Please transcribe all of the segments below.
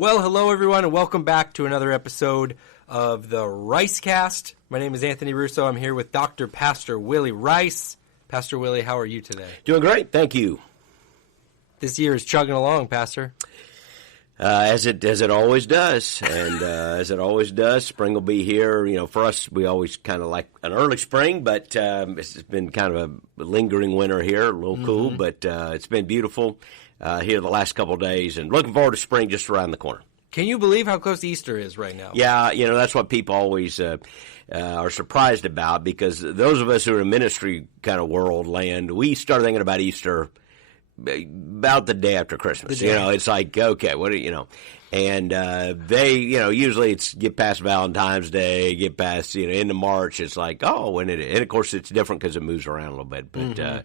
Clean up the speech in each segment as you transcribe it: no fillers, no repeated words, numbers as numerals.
Well, hello, everyone, and welcome back to another episode of the Ricecast. My name is Anthony Russo. I'm here with Dr. Pastor Willie Rice. Pastor Willie, how are you today? Doing great, thank you. This year is chugging along, Pastor. As it always does, and as it always does, spring will be here. You know, for us, we always kind of like an early spring, but it's been kind of a lingering winter here, a little cool, but it's been beautiful here the last couple of days, and looking forward to spring just around the corner. Can you believe how close Easter is right now? Yeah, you know, that's what people always are surprised about, because those of us who are in ministry kind of world land, we start thinking about Easter about the day after Christmas. You know, it's like, okay, what do you know? And they, you know, usually it's get past Valentine's Day, get past, you know, into March. It's like, oh, and of course it's different because it moves around a little bit. But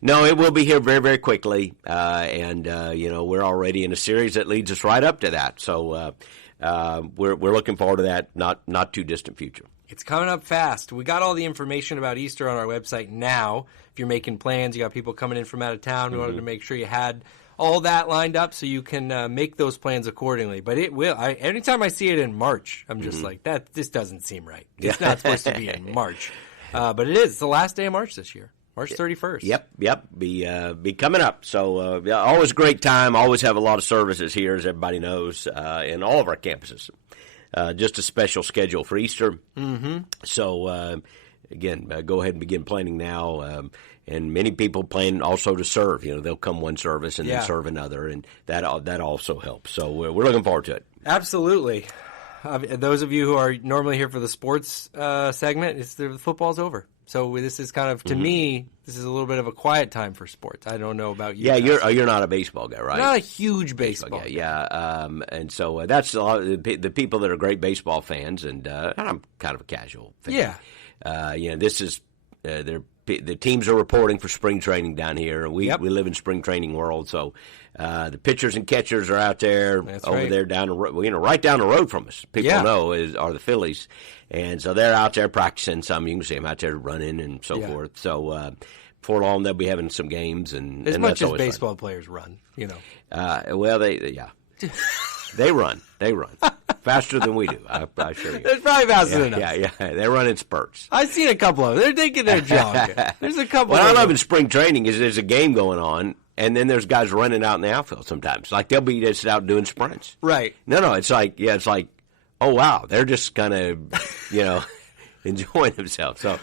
no, it will be here very, very quickly. And you know, we're already in a series that leads us right up to that. So we're looking forward to that. Not too distant future. It's coming up fast. We got all the information about Easter on our website now. If you're making plans, you got people coming in from out of town. We wanted to make sure you had all that lined up so you can make those plans accordingly. But it will. Anytime I see it in March, I'm just like, this doesn't seem right. It's not supposed to be in March. But it is. It's the last day of March this year, March 31st. Yep. Be coming up. So always a great time. Always have a lot of services here, as everybody knows, in all of our campuses. Just a special schedule for Easter. So, again, go ahead and begin planning now. And many people plan also to serve. You know, they'll come one service and then serve another, and that also helps. So we're looking forward to it. Absolutely. Those of you who are normally here for the sports segment, the football's over. So this is kind of, to me, this is a little bit of a quiet time for sports. I don't know about you. Yeah, you're not a baseball guy, right? Not a huge baseball guy. Yeah, and so that's a lot of the people that are great baseball fans, and I'm kind of a casual fan. Yeah. You know, this is the teams are reporting for spring training down here. We live in spring training world, so the pitchers and catchers are out there there down the road, you know, right down the road from us. People know are the Phillies, and so they're out there practicing. Some you can see them out there running and so forth. So before long they'll be having some games, and as much that's as baseball players run, you know. Well, they run faster than we do. I assure you. It's probably faster than us. Yeah. They run in spurts. I've seen a couple of them. They're taking their jog. There's a couple. What I love in spring training is there's a game going on, and then there's guys running out in the outfield sometimes. Like they'll be just out doing sprints. Right. No, it's like, oh wow, they're just kind of, you know, enjoying themselves. So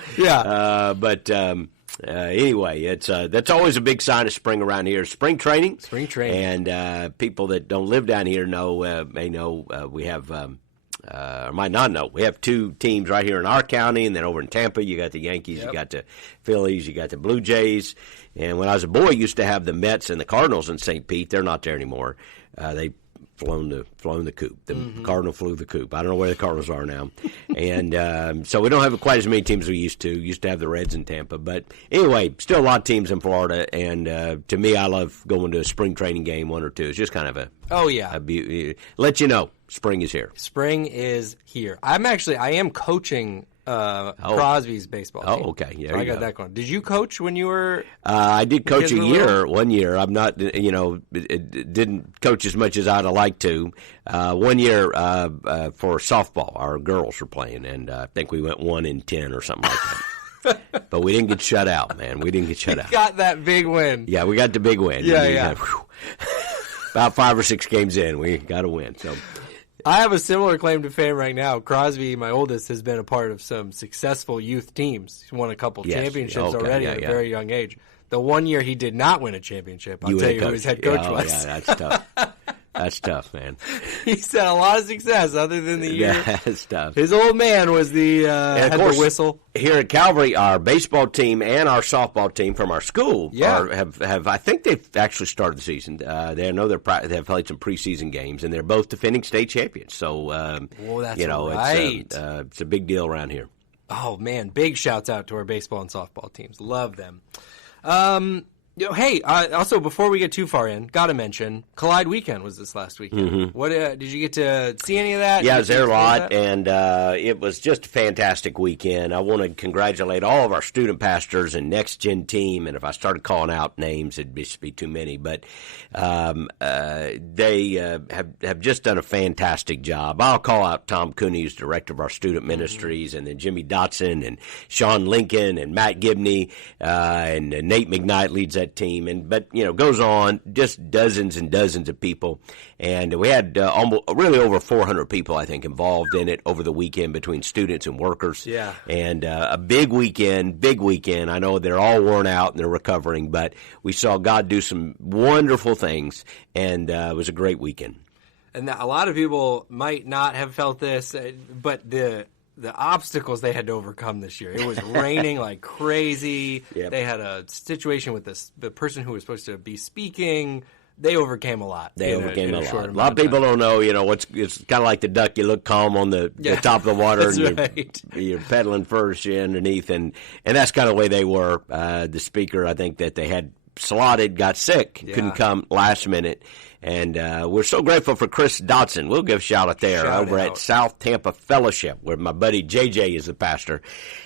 anyway, it's that's always a big sign of spring around here. Spring training. And people that don't live down here may know we have, or might not know, we have two teams right here in our county, and then over in Tampa, you got the Yankees, you got the Phillies, you got the Blue Jays. And when I was a boy, I used to have the Mets and the Cardinals in St. Pete. They're not there anymore. They flown the coop. The Cardinal flew the coop. I don't know where the Cardinals are now. And so we don't have quite as many teams as we used to. Used to have the Reds in Tampa. But anyway, still a lot of teams in Florida. And to me, I love going to a spring training game, one or two. It's just kind of let you know spring is here. Spring is here. I am coaching Crosby's baseball team. Oh, okay. Yeah, so I got that going. Did you coach when you were? I did coach one year. I'm not, didn't coach as much as I'd have liked to. 1 year for softball, our girls were playing, and I think we went 1-10 or something like that. But we didn't get shut out, man. We didn't get shut out. Got that big win. Yeah, we got the big win. Yeah. About 5 or 6 games in, we got a win. So. I have a similar claim to fame right now. Crosby, my oldest, has been a part of some successful youth teams. He's won a couple championships already at a very young age. The 1 year he did not win a championship, I'll tell you who his head coach was. Yeah, that's tough. That's tough, man. He's had a lot of success other than the year. That's tough. His old man was the head of the whistle. Here at Calvary, our baseball team and our softball team from our school have I think they've actually started the season. They have played some preseason games, and they're both defending state champions. So, that's right. It's a big deal around here. Oh, man. Big shouts out to our baseball and softball teams. Love them. Hey, also, before we get too far in, got to mention, Collide Weekend was this last weekend. Mm-hmm. What did you get to see any of that? Yeah, I was there a lot, and it was just a fantastic weekend. I want to congratulate all of our student pastors and Next Gen team, and if I started calling out names, it'd just be too many, but they have just done a fantastic job. I'll call out Tom Cooney, who's director of our student ministries, and then Jimmy Dotson and Sean Lincoln and Matt Gibney and Nate McKnight leads that team, but goes on, just dozens and dozens of people, and we had almost really over 400 people, I think, involved in it over the weekend between students and workers. Yeah, and a big weekend. I know they're all worn out and they're recovering, but we saw God do some wonderful things, and it was a great weekend. And a lot of people might not have felt this, but the obstacles they had to overcome this year. It was raining like crazy. Yep. They had a situation with the person who was supposed to be speaking. They overcame a lot. They overcame a lot. A lot of people don't know, it's kind of like the duck. You look calm on the top of the water, and you're pedaling first, you're underneath, and that's kind of the way they were. The speaker, I think, that they had slotted, got sick, couldn't come last minute. And we're so grateful for Chris Dotson. We'll give a shout out there over at South Tampa Fellowship, where my buddy JJ is the pastor.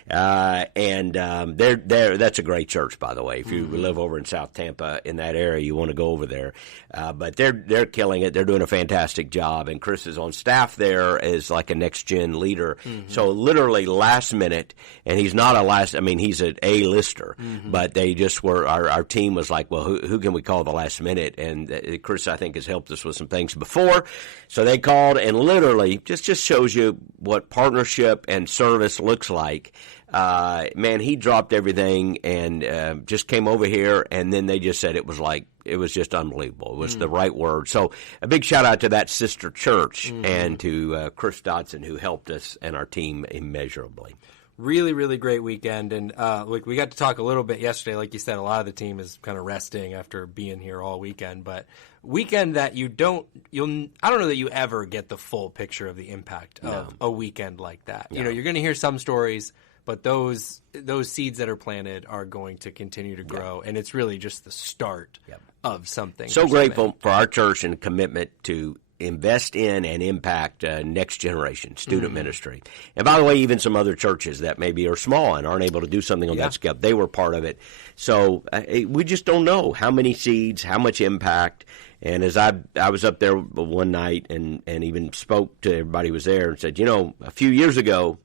And that's a great church, by the way. If you live over in South Tampa in that area, you want to go over there. But they're killing it. They're doing a fantastic job. And Chris is on staff there as like a next gen leader. Mm-hmm. So literally last minute, and he's not he's an A-lister. Mm-hmm. But they just were. Our team was like, well, who can we call the last minute? And Chris, I think, has helped us with some things before. So they called, and literally just shows you what partnership and service looks like. Man, he dropped everything and just came over here, and then they just said it was just unbelievable. It was the right word. So a big shout out to that sister church and to Chris Dotson, who helped us and our team immeasurably. Really, really great weekend. And we got to talk a little bit yesterday. Like you said, a lot of the team is kind of resting after being here all weekend. But weekend that I don't know that you ever get the full picture of the impact of a weekend like that. No. You're going to hear some stories, but those seeds that are planted are going to continue to grow. And it's really just the start of something. So grateful for our church and commitment to invest in and impact next generation student ministry. And by the way, even some other churches that maybe are small and aren't able to do something on that scale, they were part of it. So we just don't know how many seeds, how much impact. And as I was up there one night and even spoke to everybody who was there and said, a few years ago,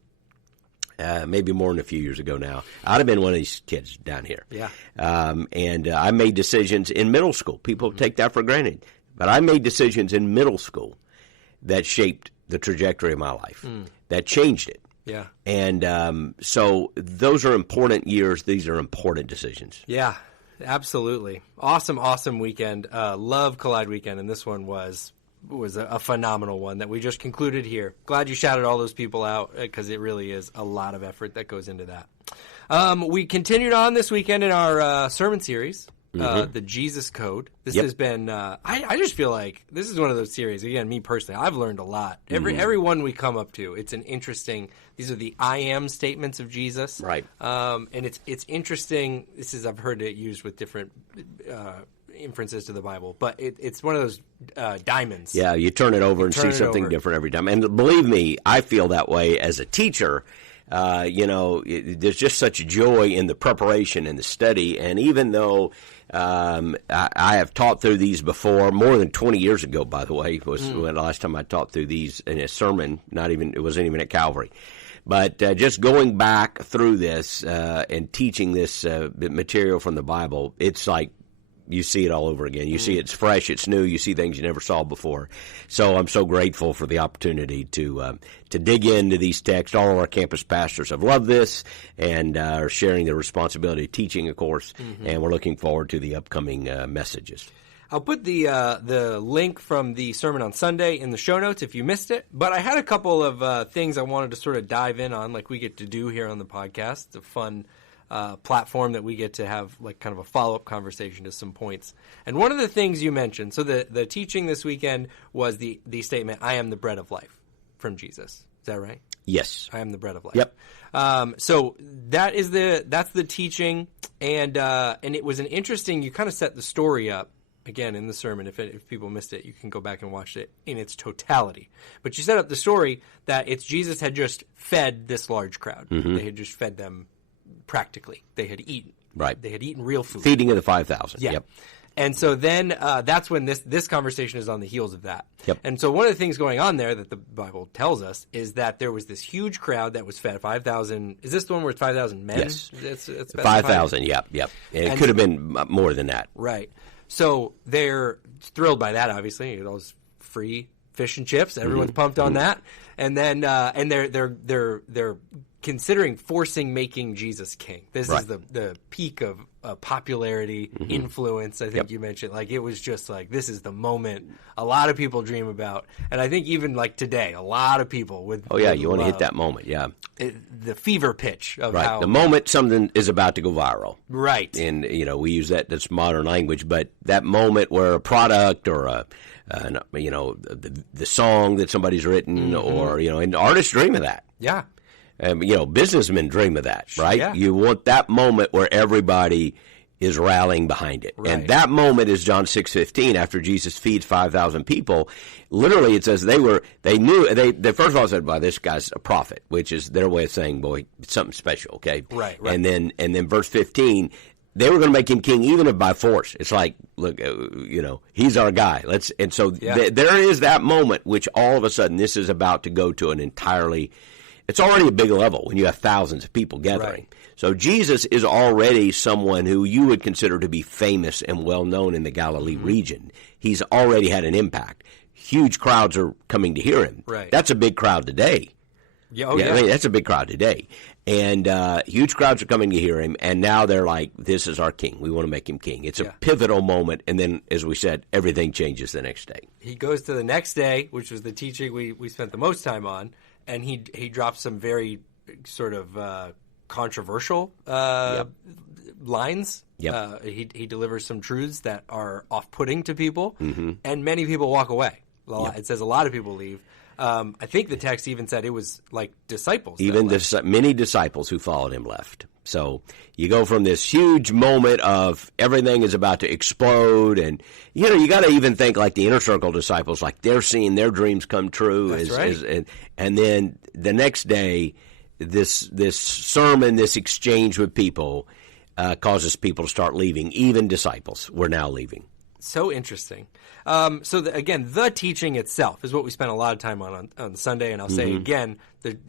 maybe more than a few years ago now, I'd have been one of these kids down here. Yeah. And I made decisions in middle school. People take that for granted. But I made decisions in middle school that shaped the trajectory of my life, that changed it. Yeah. And so those are important years. These are important decisions. Yeah, absolutely. Awesome weekend. Love Collide Weekend, and this one was a phenomenal one that we just concluded here. Glad you shouted all those people out because it really is a lot of effort that goes into that. We continued on this weekend in our sermon series. The Jesus Code. This has been, I just feel like this is one of those series, again, me personally, I've learned a lot. Every one we come up to, it's an interesting, these are the I am statements of Jesus. Right. And it's interesting, I've heard it used with different inferences to the Bible, but it's one of those diamonds. Yeah, you turn it over and see something different every time. And believe me, I feel that way as a teacher. There's just such joy in the preparation and the study. And even though I have taught through these before, more than 20 years ago, by the way, was the last time I taught through these in a sermon. It wasn't even at Calvary. But just going back through this and teaching this material from the Bible, it's like you see it all over again. You see it's fresh, it's new. You see things you never saw before. So I'm so grateful for the opportunity to dig into these texts. All of our campus pastors have loved this and are sharing their responsibility of teaching, of course. And we're looking forward to the upcoming messages. I'll put the link from the sermon on Sunday in the show notes if you missed it. But I had a couple of things I wanted to sort of dive in on, like we get to do here on the podcast. It's a fun platform that we get to have like kind of a follow-up conversation to some points. And one of the things you mentioned, so the teaching this weekend was the statement, I am the bread of life, from Jesus. Is that right? Yes. I am the bread of life. Yep. So that's the teaching, and it was an interesting. You kind of set the story up again in the sermon. If people missed it, you can go back and watch it in its totality. But you set up the story that it's Jesus had just fed this large crowd. Mm-hmm. They had just fed them practically. They had eaten. Right. They had eaten real food. Feeding of the 5,000. Yeah. Yep. And so then that's when this conversation is on the heels of that. Yep. And so one of the things going on there that the Bible tells us is that there was this huge crowd that was fed 5,000. Is this the one where it's 5,000 men? Yes. It's 5,000, yep. It could have been more than that. Right. So they're thrilled by that, obviously. Those free fish and chips. Everyone's pumped on that. And then and they're considering making Jesus king. This is the peak of popularity, influence. I think you mentioned, like, it was just like, this is the moment a lot of people dream about. And I think even like today, a lot of people would. Oh yeah, you want to hit that moment, yeah. The fever pitch of how. The moment something is about to go viral. Right. And, we use that's modern language, but that moment where a product or the song that somebody's written or, and artists dream of that. Yeah. Businessmen dream of that, right? Yeah. You want that moment where everybody is rallying behind it. Right. And that moment is John 6:15 after Jesus feeds 5,000 people. Literally, it says they knew, first of all said, well, this guy's a prophet, which is their way of saying, boy, it's something special, okay? Right. And then verse 15, they were going to make him king even if by force. It's like, look, he's our guy. There is that moment which all of a sudden this is about to go to an entirely. It's already a big level when you have thousands of people gathering. Right. So Jesus is already someone who you would consider to be famous and well-known in the Galilee region. He's already had an impact. Huge crowds are coming to hear him. Right. That's a big crowd today. Yeah, I mean, that's a big crowd today. And huge crowds are coming to hear him, and now they're like, this is our king. We want to make him king. It's a pivotal moment, and then, as we said, everything changes the next day. He goes to the next day, which was the teaching we spent the most time on, and he drops some very sort of controversial lines. Yep. He delivers some truths that are off-putting to people, and many people walk away. It says a lot of people leave. I think the text even said it was like disciples. Even many disciples who followed him left. So you go from this huge moment of everything is about to explode, and you got to even think like the inner circle disciples, like they're seeing their dreams come true. That's right. And then the next day, this sermon, this exchange with people causes people to start leaving. Even disciples were now leaving. So interesting. Again, the teaching itself is what we spent a lot of time on Sunday, and I'll say again,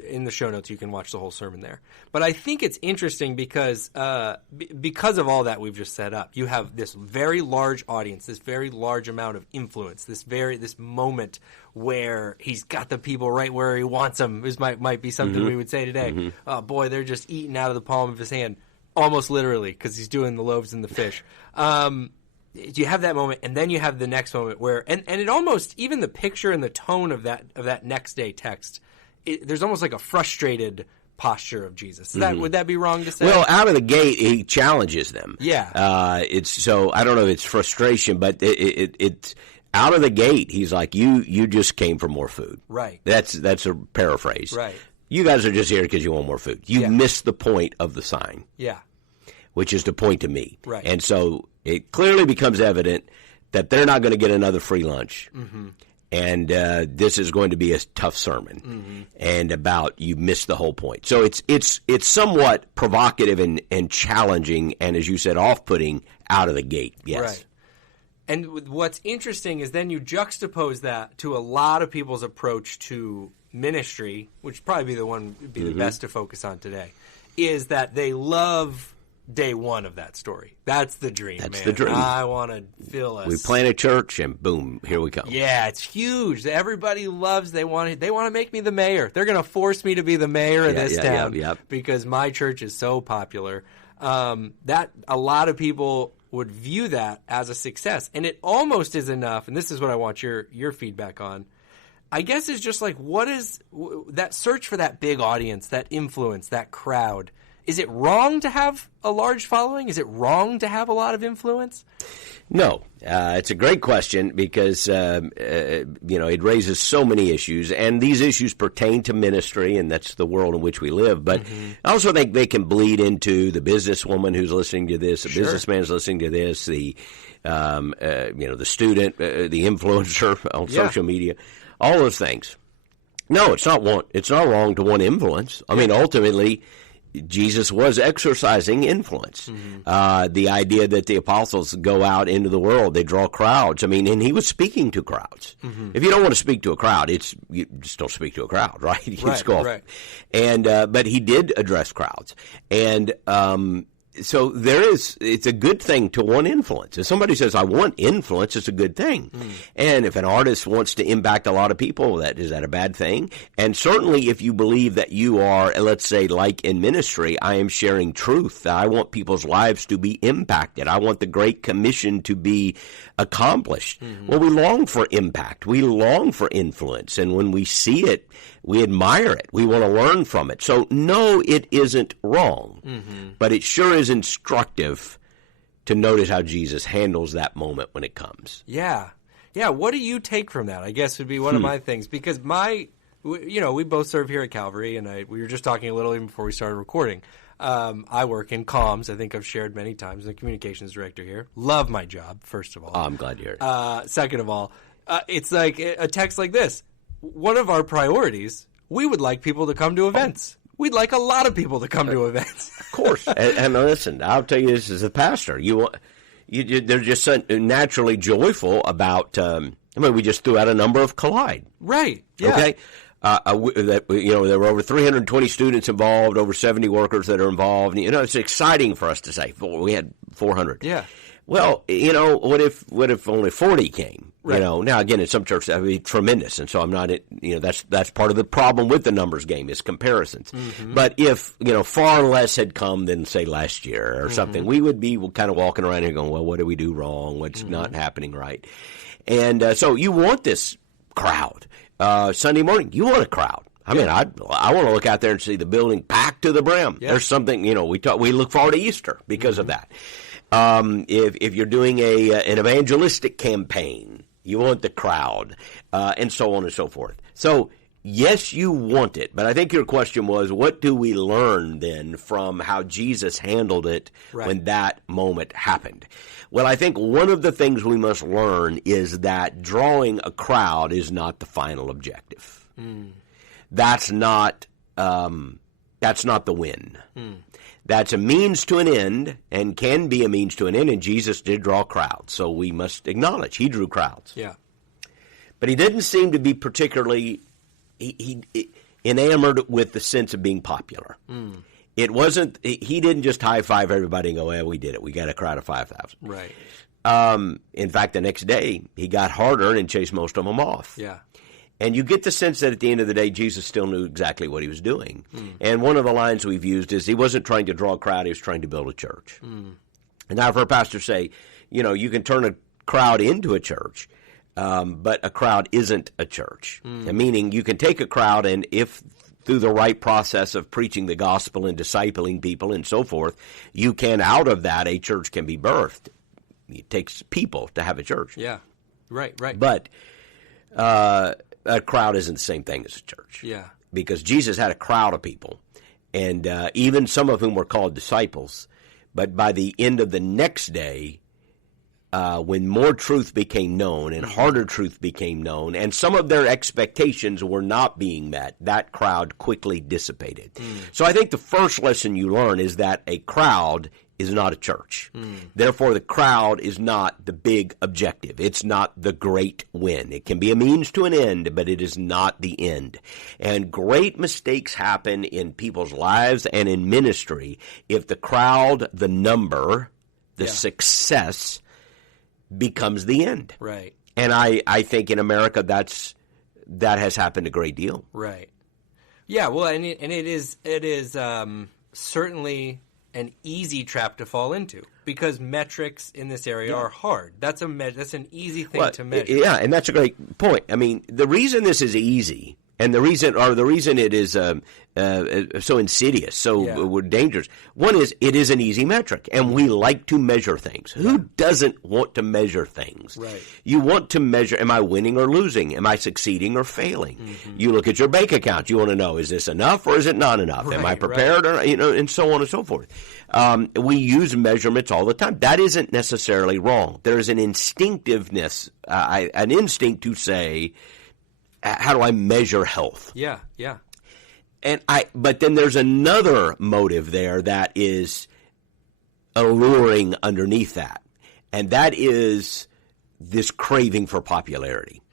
in the show notes you can watch the whole sermon there. But I think it's interesting because of all that we've just set up, you have this very large audience, this very large amount of influence, this moment where he's got the people right where he wants them. This might be something we would say today. Oh boy, they're just eating out of the palm of his hand, almost literally, because he's doing the loaves and the fish. You have that moment, and then you have the next moment where, and it almost, even the picture and the tone of that next day text, there's almost like a frustrated posture of Jesus. Would that be wrong to say? Well, out of the gate, he challenges them. Yeah. It's so I don't know if it's frustration, but it's out of the gate. He's like, you just came for more food. Right. That's a paraphrase. Right. You guys are just here because you want more food. You missed the point of the sign. Yeah. Which is to point to me. Right. And so it clearly becomes evident that they're not going to get another free lunch. And this is going to be a tough sermon. And about you missed the whole point. So it's somewhat provocative and challenging and, as you said, off-putting out of the gate. Yes. Right. And what's interesting is then you juxtapose that to a lot of people's approach to ministry, which would probably be the best to focus on today, is that they love day one of that story. That's the dream, That's the dream. I want to feel us. We plant a church, and boom, here we come. Yeah, it's huge. Everybody loves. They want to make me the mayor. They're going to force me to be the mayor of this town because my church is so popular. That a lot of people would view that as a success, and it almost is enough. And this is what I want your feedback on. I guess is just like, what is that search for that big audience, that influence, that crowd? Is it wrong to have a large following? Is it wrong to have a lot of influence? No. It's a great question because, it raises so many issues, and these issues pertain to ministry, and that's the world in which we live. But I also think they can bleed into the businesswoman who's listening to this, the businessman who's listening to this, the student, the influencer on social media, all those things. No, it's not wrong to want influence. I mean, ultimately, Jesus was exercising influence. The idea that the apostles go out into the world, they draw crowds. I mean, and he was speaking to crowds. If you don't want to speak to a crowd, you just don't speak to a crowd, right? You just go off. And but he did address crowds, and so it's a good thing to want influence. If somebody says, I want influence, it's a good thing. And if an artist wants to impact a lot of people, is that a bad thing? And certainly if you believe that you are, let's say, like in ministry, I am sharing truth. I want people's lives to be impacted. I want the Great Commission to be accomplished. Well, we long for impact. We long for influence. And when we see it, we admire it. We want to learn from it. So, no, it isn't wrong. But it sure is instructive to notice how Jesus handles that moment when it comes. Yeah. What do you take from that? I guess would be one of my things. Because we both serve here at Calvary, and we were just talking a little even before we started recording. I work in comms. I think I've shared many times. I'm the communications director here. Love my job, first of all. Oh, I'm glad to hear it. Second of all, it's like a text like this. One of our priorities, we would like people to come to events. We'd like a lot of people to come to events. Of course. And listen, I'll tell you this as a pastor. They're just so naturally joyful about, we just threw out a number of Collide. Right. Yeah. Okay. There were over 320 students involved, over 70 workers that are involved. It's exciting for us to say. We had 400. Yeah. Well, what if only 40 came? Right. Now again, in some churches that would be tremendous, and so I'm not. That's part of the problem with the numbers game is comparisons. But if far less had come than say last year or something, we would be kind of walking around here going, well, what did we do wrong? What's not happening right? And so you want this crowd. Sunday morning, you want a crowd. I mean, I want to look out there and see the building packed to the brim. Yeah. There's something, we look forward to Easter because of that. If you're doing an evangelistic campaign, you want the crowd, and so on and so forth. So, yes, you want it, but I think your question was, what do we learn then from how Jesus handled it when that moment happened? Well, I think one of the things we must learn is that drawing a crowd is not the final objective. That's not the win. That's a means to an end and can be a means to an end, and Jesus did draw crowds, so we must acknowledge he drew crowds. Yeah. But he didn't seem to be particularly enamored with the sense of being popular. It wasn't. He didn't just high five everybody and go, "Well, we did it. We got a crowd of 5,000." Right. In fact, the next day he got harder and chased most of them off. Yeah. And you get the sense that at the end of the day, Jesus still knew exactly what he was doing. And one of the lines we've used is he wasn't trying to draw a crowd; he was trying to build a church. And now, I've heard pastors say, you can turn a crowd into a church. But a crowd isn't a church. Meaning you can take a crowd, and if through the right process of preaching the gospel and discipling people and so forth, you can, out of that, a church can be birthed. It takes people to have a church. Yeah, right. But a crowd isn't the same thing as a church. Yeah. Because Jesus had a crowd of people, and even some of whom were called disciples. But by the end of the next day, when more truth became known and harder truth became known, and some of their expectations were not being met, that crowd quickly dissipated. So I think the first lesson you learn is that a crowd is not a church. Therefore, the crowd is not the big objective. It's not the great win. It can be a means to an end, but it is not the end. And great mistakes happen in people's lives and in ministry if the crowd, the number, the success becomes the end. Right. And I think in America that has happened a great deal. Right. Yeah, well, and it is certainly an easy trap to fall into because metrics in this area are hard. That's an easy thing to measure. Yeah, and that's a great point. I mean, the reason this is easy, And the reason it is so insidious, so dangerous. One is it is an easy metric, and we like to measure things. Who doesn't want to measure things? Right. You want to measure, am I winning or losing? Am I succeeding or failing? Mm-hmm. You look at your bank account. You want to know, is this enough or is it not enough? Am I prepared? Or, and so on and so forth. We use measurements all the time. That isn't necessarily wrong. There is an instinctiveness, an instinct to say, how do I measure health? Yeah, yeah. But then there's another motive there that is alluring underneath that, and that is this craving for popularity,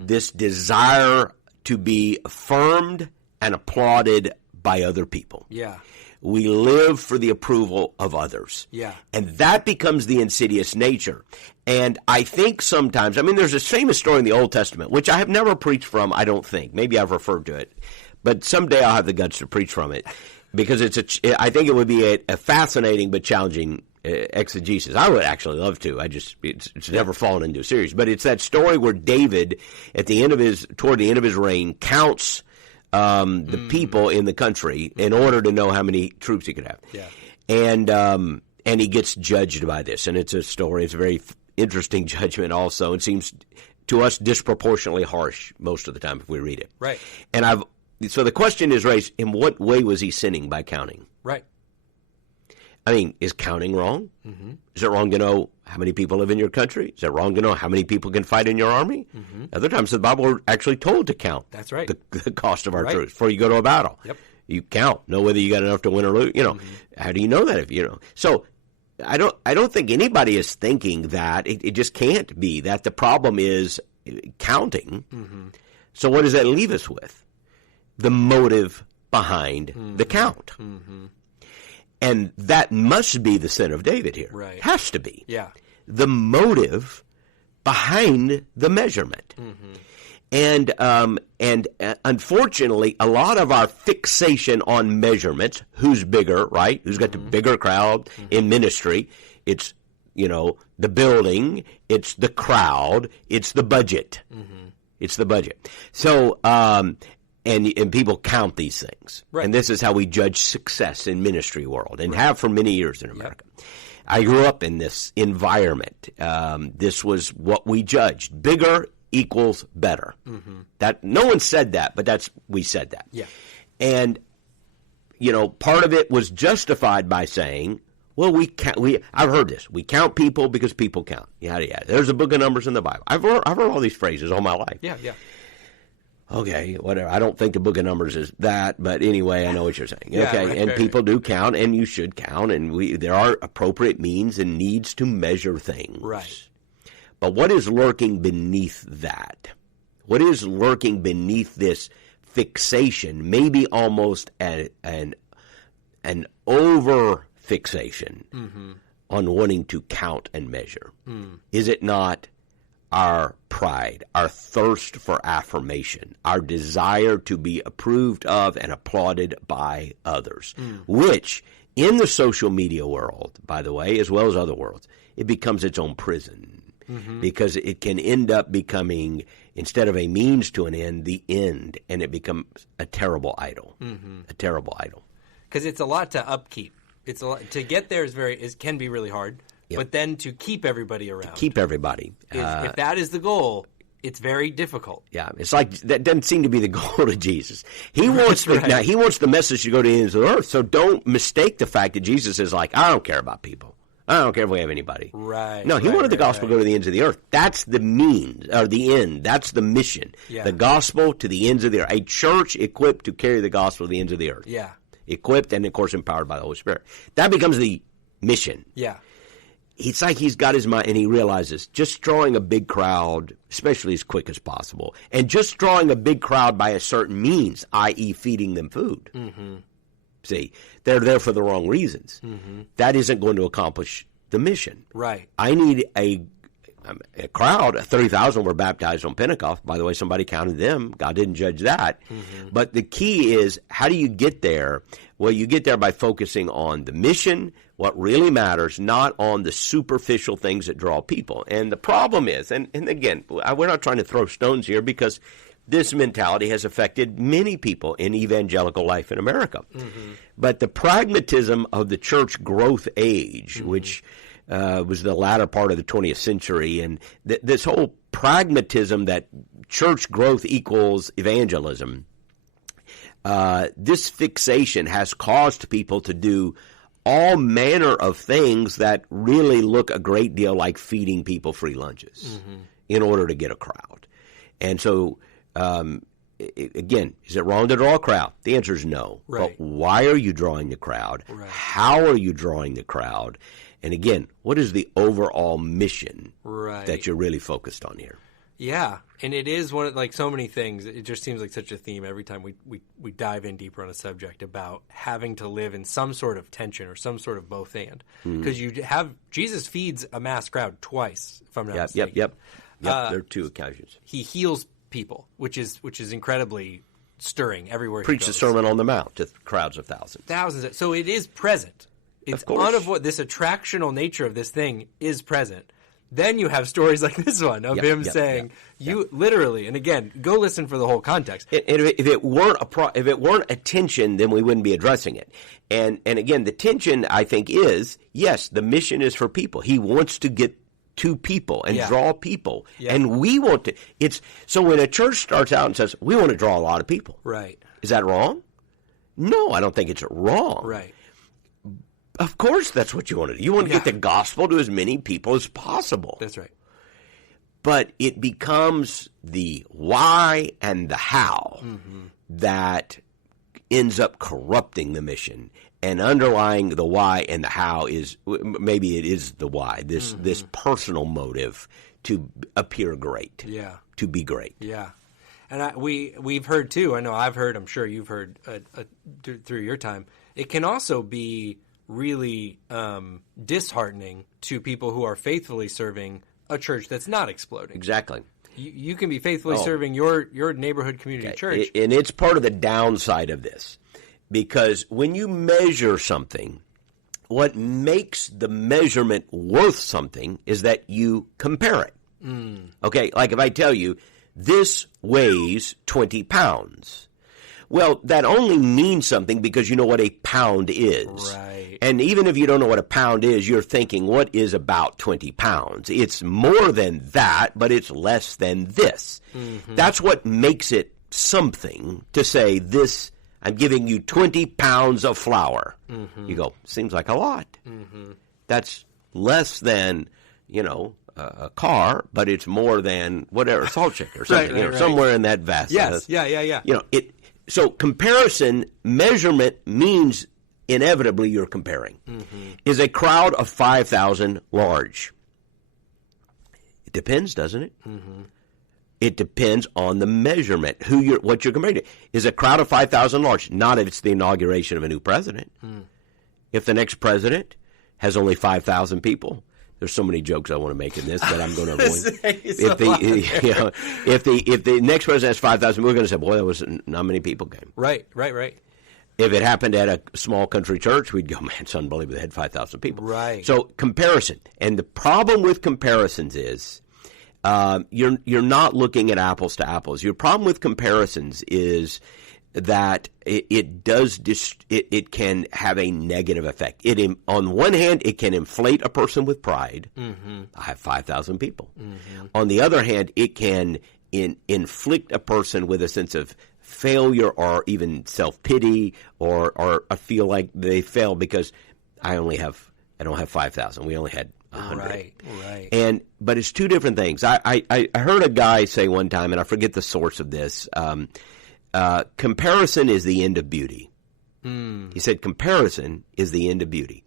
this desire to be affirmed and applauded by other people. Yeah. We live for the approval of others. Yeah. And that becomes the insidious nature. And I think sometimes, there's this famous story in the Old Testament, which I have never preached from, I don't think. Maybe I've referred to it. But someday I'll have the guts to preach from it, because I think it would be a fascinating but challenging exegesis. I would actually love to. It's never fallen into a series. But it's that story where David, toward the end of his reign, counts the people in the country in order to know how many troops he could have. Yeah. And he gets judged by this. And it's a story. It's a very interesting judgment also. It seems to us disproportionately harsh most of the time if we read it. Right. And so the question is raised, in what way was he sinning by counting? Right. Is counting wrong? Mm-hmm. Is it wrong to know how many people live in your country? Is it wrong to know how many people can fight in your army? Mm-hmm. Other times the Bible we're actually told to count. That's right. The cost of our troops before you go to a battle. Yep. You count, know whether you got enough to win or lose. How do you know that if you know? So I don't think anybody is thinking that. It just can't be that. The problem is counting. Mm-hmm. So what does that leave us with? The motive behind the count. Mm-hmm. And that must be the sin of David here. Right. Has to be. Yeah. The motive behind the measurement. Mm-hmm. And unfortunately, a lot of our fixation on measurements, who's bigger, right? Who's got the bigger crowd in ministry? It's, the building, it's the crowd, it's the budget. Mm-hmm. It's the budget. So, and people count these things. Right. And this is how we judge success in ministry world, and have for many years in America. Yep. I grew up in this environment. This was what we judged. Bigger equals better. Mm-hmm. That no one said that, but we said that. Yeah. And part of it was justified by saying, well, I've heard this. We count people because people count. Yada yada. There's a book of numbers in the Bible. I've heard all these phrases all my life. Yeah, yeah. Okay, whatever. I don't think the book of Numbers is that, but anyway, I know what you're saying. Yeah, okay, right, and right. people do count, and you should count, and there are appropriate means and needs to measure things. Right. But what is lurking beneath that? What is lurking beneath this fixation, maybe almost an over-fixation on wanting to count and measure? Is it not our pride, our thirst for affirmation, our desire to be approved of and applauded by others, which in the social media world, by the way, as well as other worlds, it becomes its own prison, because it can end up becoming, instead of a means to an end, the end, and it becomes a terrible idol, a terrible idol. Because it's a lot to upkeep. It's a lot, to get there can be really hard. Yep. But then to keep everybody around. Keep everybody. If that is the goal, it's very difficult. Yeah, it's like that doesn't seem to be the goal of Jesus. He wants now he wants the message to go to the ends of the earth. So don't mistake the fact that Jesus is like, I don't care about people. I don't care if we have anybody. Right. No, he wanted the gospel to go to the ends of the earth. That's the means, or the end. That's the mission. Yeah. The gospel to the ends of the earth. A church equipped to carry the gospel to the ends of the earth. Yeah. Equipped and, of course, empowered by the Holy Spirit. That becomes the mission. Yeah. It's like he's got his mind, and he realizes just drawing a big crowd, especially as quick as possible, and just drawing a big crowd by a certain means, i.e. feeding them food. Mm-hmm. See, they're there for the wrong reasons. Mm-hmm. That isn't going to accomplish the mission. Right. I need a crowd. 30,000 were baptized on Pentecost. By the way, somebody counted them. God didn't judge that. Mm-hmm. But the key is, how do you get there? Well, you get there by focusing on the mission, what really matters, not on the superficial things that draw people. And the problem is, and again, we're not trying to throw stones here, because this mentality has affected many people in evangelical life in America. But the pragmatism of the church growth age, which was the latter part of the 20th century, and this whole pragmatism that church growth equals evangelism, this fixation has caused people to do all manner of things that really look a great deal like feeding people free lunches in order to get a crowd. And so, again, is it wrong to draw a crowd? The answer is no. Right. But why are you drawing the crowd? Right. How are you drawing the crowd? And again, what is the overall mission that you're really focused on here? Yeah, and it is one of, like, so many things. It just seems like such a theme every time we dive in deeper on a subject about having to live in some sort of tension or some sort of both and. Because you have Jesus feeds a mass crowd twice, if I'm not mistaken. Yep. There are two occasions. He heals people, which is incredibly stirring everywhere. Preach the Sermon on the Mount to crowds of thousands. So it is present. It's of course. This attractional nature of this thing is present. Then you have stories like this one of him saying, "You literally," and again, go listen for the whole context. And if it weren't a tension, then we wouldn't be addressing it. And again, the tension, I think, is yes, the mission is for people. He wants to get to people and draw people, and we want to. So when a church starts out and says we want to draw a lot of people, right? Is that wrong? No, I don't think it's wrong. Right. Of course, that's what you want to do. You want to get the gospel to as many people as possible. That's right. But it becomes the why and the how that ends up corrupting the mission. And underlying the why and the how is, maybe it is the why, this personal motive to appear great, to be great. Yeah. And we've heard too, I know I've heard, I'm sure you've heard through your time, it can also be really disheartening to people who are faithfully serving a church that's not exploding. Exactly. You can be faithfully serving your neighborhood community church. And it's part of the downside of this. Because when you measure something, what makes the measurement worth something is that you compare it. Okay, like if I tell you, this weighs 20 pounds. Well, that only means something because you know what a pound is. Right. And even if you don't know what a pound is, you're thinking, what is about 20 pounds? It's more than that, but it's less than this. That's what makes it something to say this. I'm giving you 20 pounds of flour. You go, seems like a lot. That's less than, a car, but it's more than whatever, salt shaker or something, somewhere in that vast. Yes, yeah. So comparison, measurement means inevitably you're comparing. Is a crowd of 5,000 large? It depends, doesn't it? It depends on the measurement, what you're comparing to. Is a crowd of 5,000 large? Not if it's the inauguration of a new president. If the next president has only 5,000 people, there's so many jokes I want to make in this that I'm going to avoid. If the next president has 5,000, we're going to say, boy, that was not many people came. Right. If it happened at a small country church, we'd go, man, it's unbelievable. They had 5,000 people. Right. So comparison. And the problem with comparisons is you're not looking at apples to apples. Your problem with comparisons is that it can have a negative effect. On one hand, it can inflate a person with pride. I have 5,000 people. On the other hand, it can inflict a person with a sense of failure or even self-pity or feel like they fail because I don't have 5,000. We only had 100. Right. But it's two different things. I heard a guy say one time, and I forget the source of this, comparison is the end of beauty. He said comparison is the end of beauty.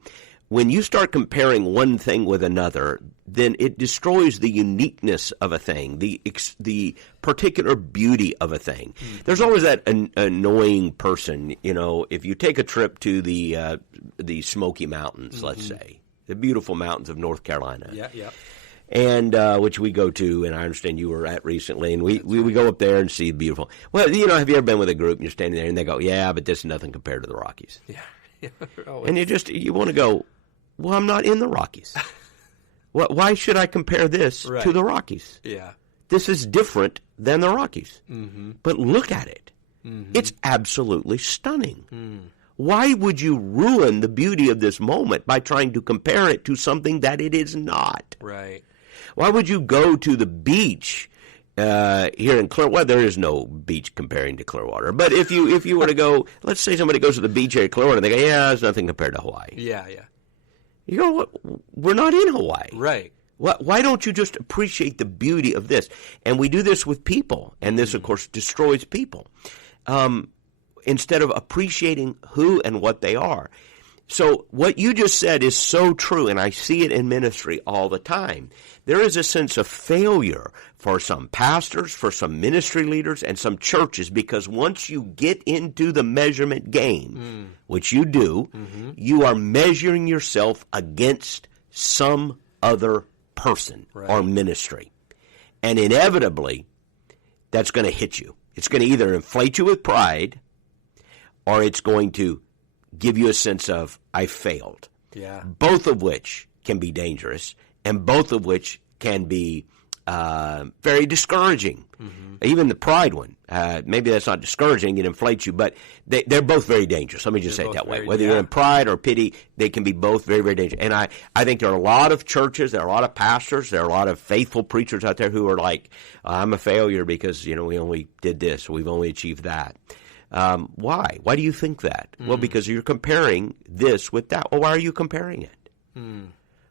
When you start comparing one thing with another, then it destroys the uniqueness of a thing, the particular beauty of a thing. There's always that annoying person, if you take a trip to the Smoky Mountains, let's say, the beautiful mountains of North Carolina. Yeah. And which we go to, and I understand you were at recently, and we go up there and see the beautiful. Well, have you ever been with a group and you're standing there and they go, yeah, but this is nothing compared to the Rockies. Yeah. And you want to go, well, I'm not in the Rockies. Why should I compare this to the Rockies? Yeah. this is different than the Rockies. Mm-hmm. But look at it. Mm-hmm. It's absolutely stunning. Why would you ruin the beauty of this moment by trying to compare it to something that it is not? Right. Why would you go to the beach here in Clearwater? Well, there is no beach comparing to Clearwater. But if you were to go, let's say somebody goes to the beach here in Clearwater, and they go, yeah, there's nothing compared to Hawaii. Yeah, yeah. You go, what? We're not in Hawaii. Right. Why don't you just appreciate the beauty of this? And we do this with people, and this, of course, destroys people. Instead of appreciating who and what they are. So what you just said is so true, and I see it in ministry all the time. There is a sense of failure for some pastors, for some ministry leaders, and some churches, because once you get into the measurement game, which you do, you are measuring yourself against some other person or ministry. And inevitably, that's going to hit you. It's going to either inflate you with pride, or it's going to give you a sense of, I failed. Yeah. Both of which can be dangerous, and both of which can be very discouraging. Even the pride one, maybe that's not discouraging, it inflates you, but they're both very dangerous. Let me just say it that way. Whether you're in pride or pity, they can be both very, very dangerous. And I think there are a lot of churches, there are a lot of pastors, there are a lot of faithful preachers out there who are like, I'm a failure because, we only did this, we've only achieved that. Why? Why do you think that? Well, because you're comparing this with that. Well, why are you comparing it?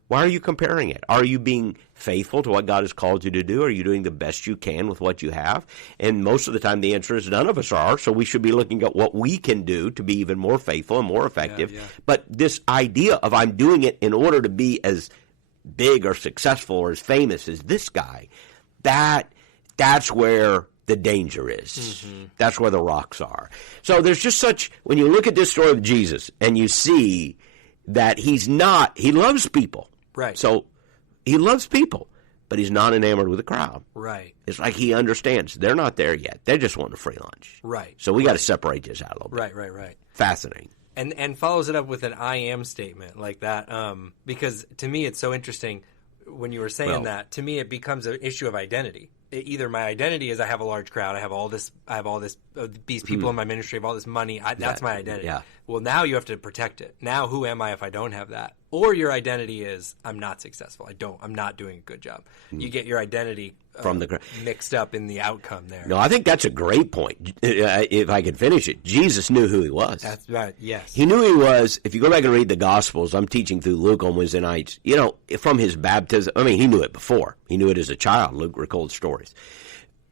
Why are you comparing it? Are you being faithful to what God has called you to do? Are you doing the best you can with what you have? And most of the time the answer is none of us are, so we should be looking at what we can do to be even more faithful and more effective. Yeah. But this idea of I'm doing it in order to be as big or successful or as famous as this guy, that's where the danger is. That's where the rocks are. So there's just when you look at this story of Jesus and you see that he loves people. Right. So he loves people, but he's not enamored with the crowd. Right. It's like he understands they're not there yet. They just want a free lunch. Right. So we got to separate this out a little bit. Right. Fascinating. And follows it up with an I am statement like that, because to me it's so interesting when you were saying that. To me it becomes an issue of identity. Either my identity is I have a large crowd, I have all these people in my ministry, I have all this money. That's my identity. Yeah. Well, now you have to protect it. Now, who am I if I don't have that? Or your identity is I'm not successful. I'm not doing a good job. You get your identity from the crowd mixed up in the outcome there. No, I think that's a great point. If I could finish it, Jesus knew who he was. That's right. Yes, he knew he was. If you go back and read the Gospels, I'm teaching through Luke on Wednesday nights. From his baptism. I mean, he knew it before. He knew it as a child. Luke records stories.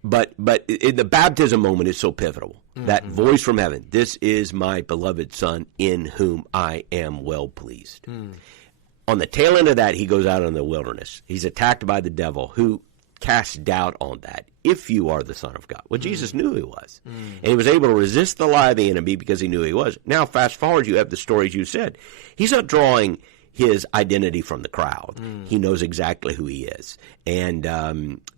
But the baptism moment is so pivotal. That voice from heaven, this is my beloved Son in whom I am well pleased. On the tail end of that, he goes out in the wilderness. He's attacked by the devil who casts doubt on that. If you are the Son of God. Well, Jesus knew he was. And he was able to resist the lie of the enemy because he knew he was. Now, fast forward, you have the stories you said. He's not drawing his identity from the crowd. He knows exactly who he is. And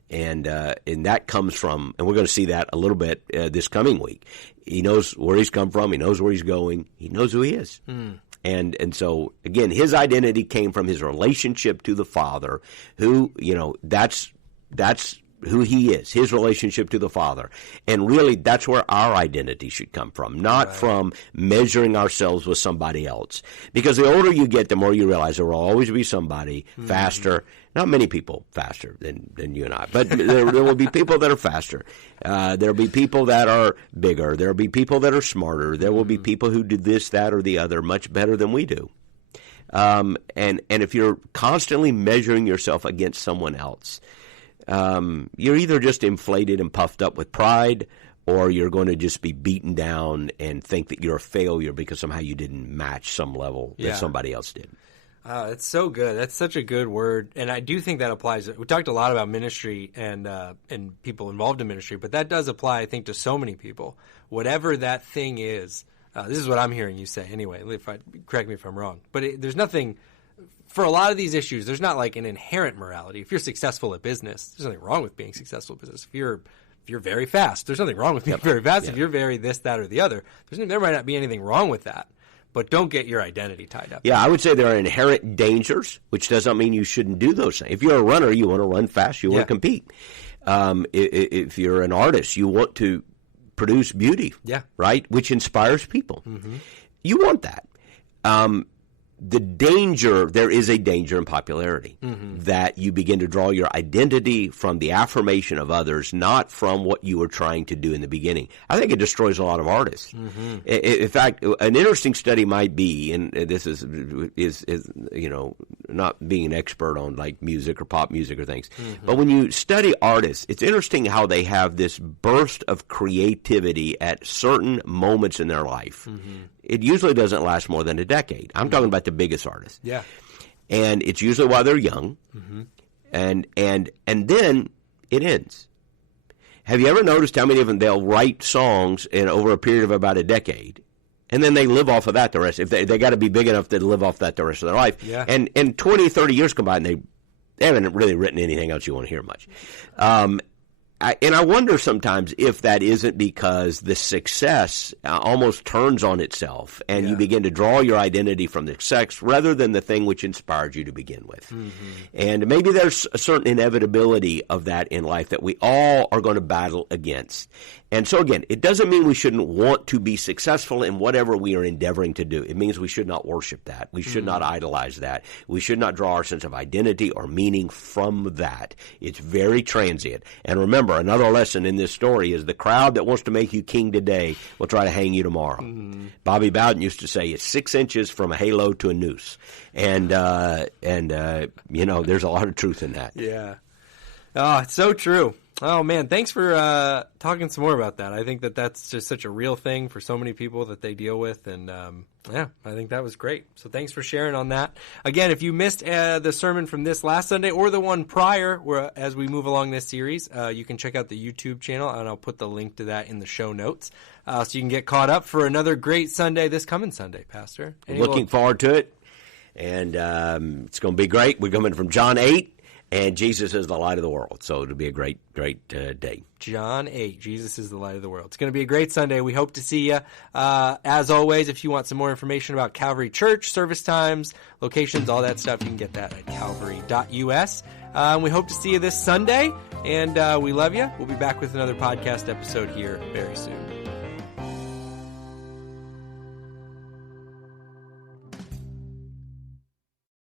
that comes from, and we're going to see that a little bit this coming week. He knows where he's come from. He knows where he's going. He knows who he is. And so, again, his identity came from his relationship to the Father, who, that's who he is, his relationship to the Father. And really, that's where our identity should come from, not from measuring ourselves with somebody else. Because the older you get, the more you realize there will always be somebody faster. Not many people faster than you and I, but there will be people that are faster. There will be people that are bigger. There will be people that are smarter. There will be people who do this, that, or the other much better than we do. And if you're constantly measuring yourself against someone else, you're either just inflated and puffed up with pride, or you're going to just be beaten down and think that you're a failure because somehow you didn't match some level that somebody else did. It's so good. That's such a good word, and I do think that applies. We talked a lot about ministry and people involved in ministry, but that does apply, I think, to so many people. Whatever that thing is, this is what I'm hearing you say anyway. Correct me if I'm wrong, but there's nothing. For a lot of these issues, there's not like an inherent morality. If you're successful at business, there's nothing wrong with being successful at business. If you're very fast, there's nothing wrong with being very fast. If you're very this, that, or the other, there might not be anything wrong with that. But don't get your identity tied up. Yeah, I would say there are inherent dangers, which does not mean you shouldn't do those things. If you're a runner, you want to run fast, you want to compete. If you're an artist, you want to produce beauty, right, which inspires people. Mm-hmm. You want that. There is a danger in popularity, that you begin to draw your identity from the affirmation of others, not from what you were trying to do in the beginning. I think it destroys a lot of artists. Mm-hmm. In fact, an interesting study might be, and this is not being an expert on like music or pop music or things, but when you study artists, it's interesting how they have this burst of creativity at certain moments in their life. Mm-hmm. It usually doesn't last more than a decade. I'm talking about the biggest artists. Yeah. And it's usually while they're young. Mm-hmm. And then it ends. Have you ever noticed how many of them, they'll write songs over a period of about a decade, and then they live off of that the rest. If they got to be big enough to live off that the rest of their life. Yeah. And 20, 30 years come by, and they haven't really written anything else you want to hear much. I wonder sometimes if that isn't because the success almost turns on itself, and you begin to draw your identity from the success rather than the thing which inspired you to begin with. Mm-hmm. And maybe there's a certain inevitability of that in life that we all are going to battle against. And so, again, it doesn't mean we shouldn't want to be successful in whatever we are endeavoring to do. It means we should not worship that. We should not idolize that. We should not draw our sense of identity or meaning from that. It's very transient. And remember, another lesson in this story is the crowd that wants to make you king today will try to hang you tomorrow. Mm-hmm. Bobby Bowden used to say it's 6 inches from a halo to a noose. And there's a lot of truth in that. Yeah. Oh, it's so true. Oh, man, thanks for talking some more about that. I think that's just such a real thing for so many people that they deal with. And, I think that was great. So thanks for sharing on that. Again, if you missed the sermon from this last Sunday or the one prior, as we move along this series, you can check out the YouTube channel, and I'll put the link to that in the show notes. So you can get caught up for another great Sunday this coming Sunday, Pastor. Looking forward to it. And it's going to be great. We're coming from John 8. And Jesus is the light of the world. So it'll be a great day. John 8, Jesus is the light of the world. It's going to be a great Sunday. We hope to see you. As always, if you want some more information about Calvary Church, service times, locations, all that stuff, you can get that at calvary.us. We hope to see you this Sunday, and we love you. We'll be back with another podcast episode here very soon.